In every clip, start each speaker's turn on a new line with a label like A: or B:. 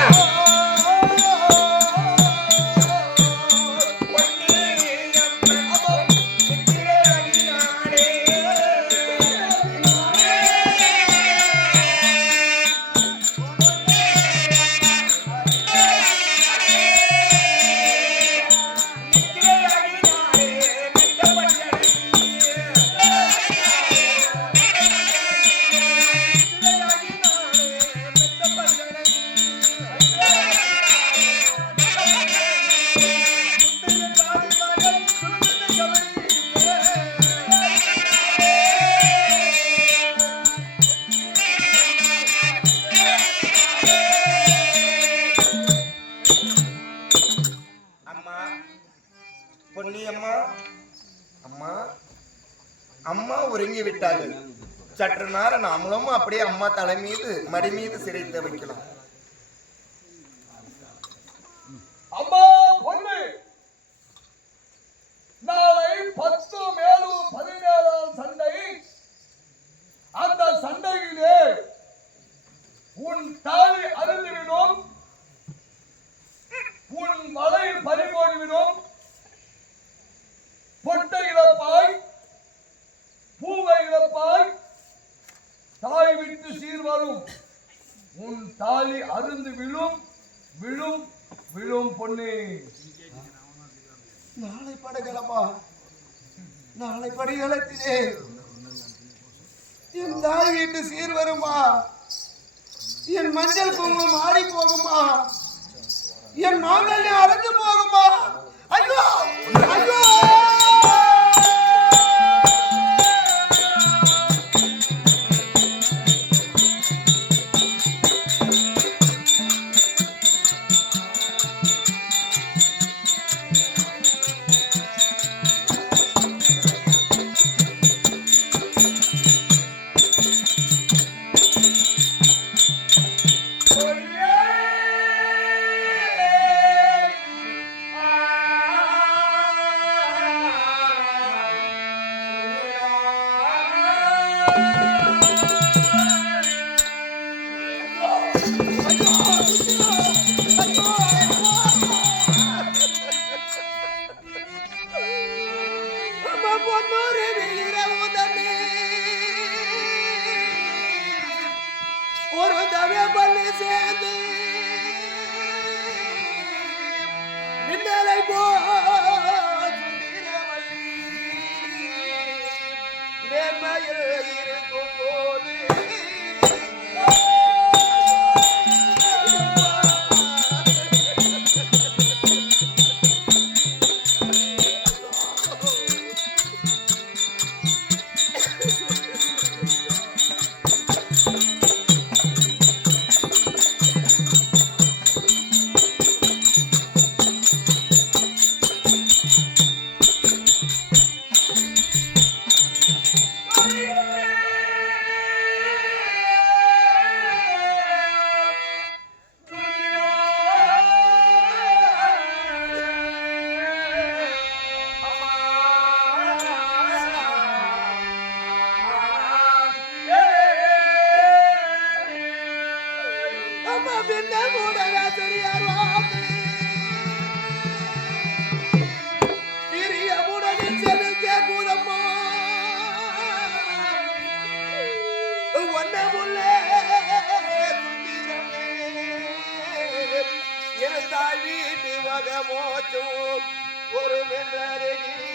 A: அம்மா சற்று நேரம் நாமளும் அப்படியே அம்மா தலை மீது மடி மீது சிறைத்து வைக்கலாம்.
B: நாளை
A: படிகளத்திலே என் தாய் வீட்டு சீர் வருமா? என் மஞ்சள் குங்குமம் ஆடி போகுமா? என் மாங்கல்யம் அறந்து போகுமா? ஐயோ! சேர்ந்து மின்னலை அம்மா பின்ன கூட சரியார் வாக்கு பிரியமுடன் செலுத்த கூதம்மா. ஒன்னமுள்ள இருந்தால் வீட்டு வகமோச்சும் ஒரு என்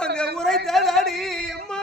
A: அங்க உரைத்ததடி அம்மா.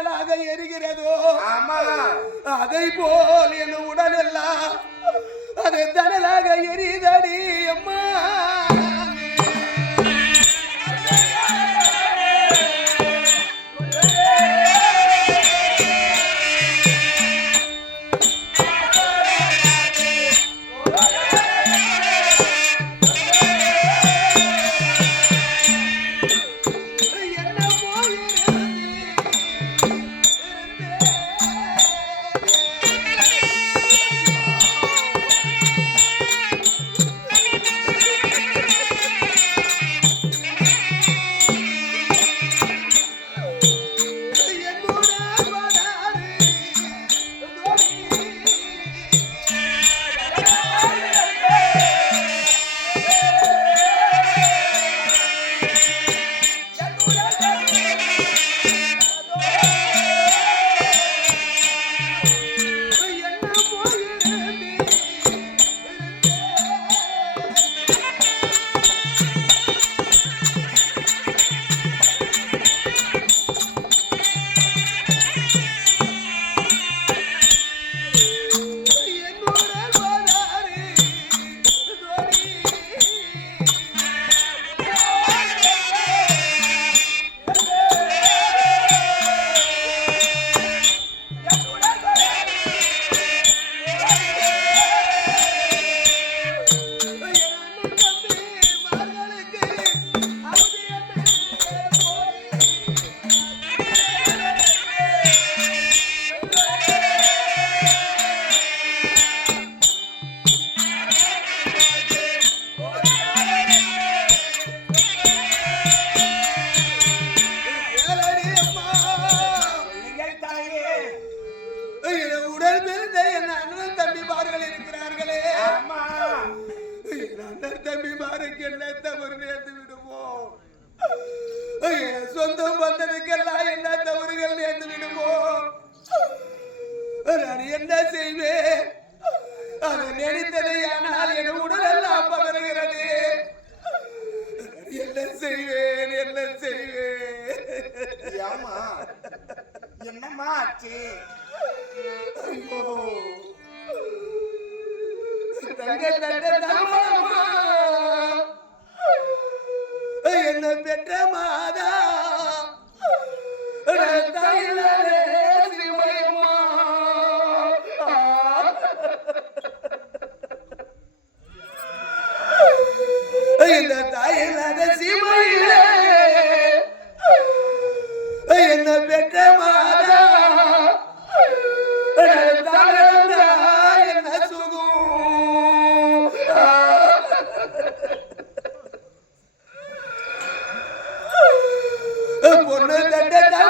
A: புகைமேலாக எரிகிறதோ? அதை போல் என் உடலெல்லாம் அது தனலாக எரிதடி அம்மா. நபிமாருக்கு எல்லாம் தவறு நேர்ந்து விடுவோம் சொந்த பந்தனுக்கெல்லாம் என்ன தவறுகள் நேர்ந்து விடுவோம் என்ன செய்வேன் அதை நினைத்ததை ஆனால் என் உடல் எல்லாம் பதறுகிறது என்ன செய்வேன் என்ன செய்வேன்
C: என்னம்மா ஆச்சு
A: ஐயோ தங்க தங்க தங்க என்ன பெற்ற மாதா. ఎప్పుడు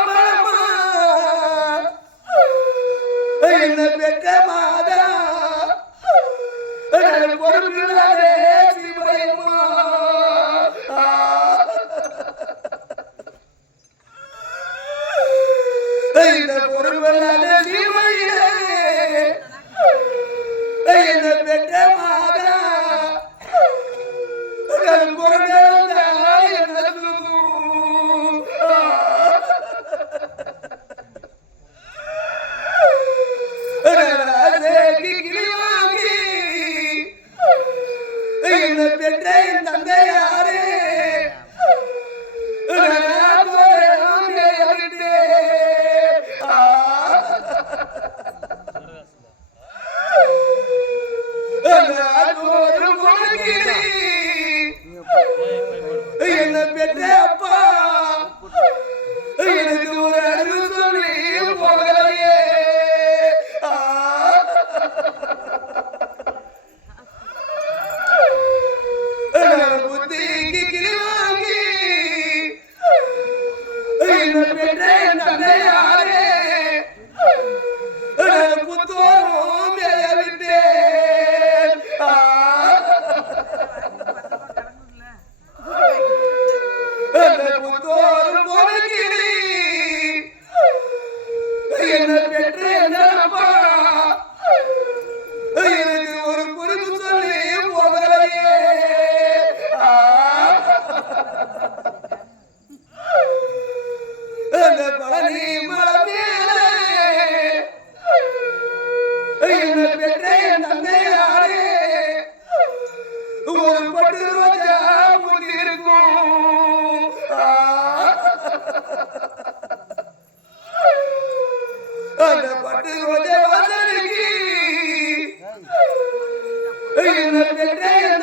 A: Hey,